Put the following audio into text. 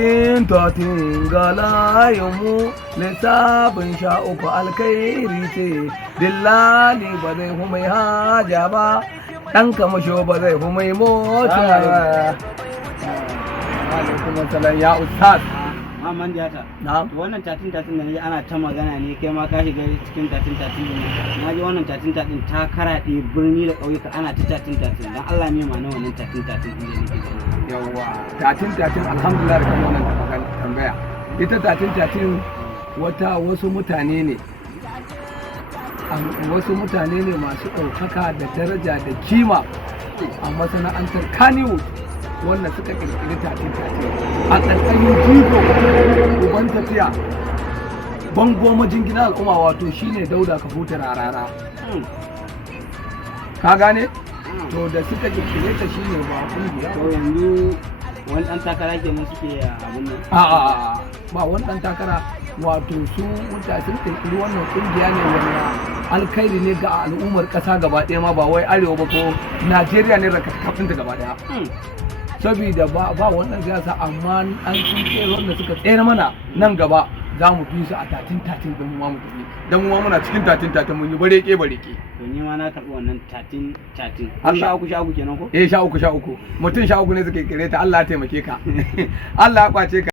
tatin ga layinmu lissafin 13 alkairi ce dillali ba zai fi mai haja ba ɗan kamasho ba zai fi mai mota ba. Alaikum salam ya ustaz. Amman da ta. Na'am. Wannan tatin da ne ana ta magana ne kai ma ka shiga cikin tatin ne. Na ji wannan tatin ta karaɗe birni da ƙauyuka ana ta tatin dan Allah ne ma na wannan tatin din da nake gani. Yawwa tatin alhamdulillah da kan wannan tambaya. Ita tatin wasu mutane ne masu ɗaukaka da daraja da kima a masana'antar Kannywood wanda suka kirkiri tatin a ƙarƙashin jiko uban tafiya bango majingina al'umma wato shine Dauda Kahutu Rarara. Ka gane? To da suka kirkire ta shine ba kungiya. To yanzu wani ɗan takara kenan suke abin nan. A'a ba wani ɗan takara, wato su mutane sun kirkiri wannan kungiya ne wanda alkhairi ne ga al'ummar ƙasa gaba ɗaya ma ba wai arewa ba ko Najeriya ne rakatafinta gaba ɗaya. Saboda ba wannan siyasa amma an sun tsere wanda suka tsere mana nan gaba za mu fi su a tatin din mu mu tafi dan mu muna cikin tatin mun yi bareke. To ni ma na karɓi wannan tatin. Allah sha uku kenan ko? Sha uku mutum 13 ne suka kire ta. Allah ya taimake ka. Allah ya kwace ka.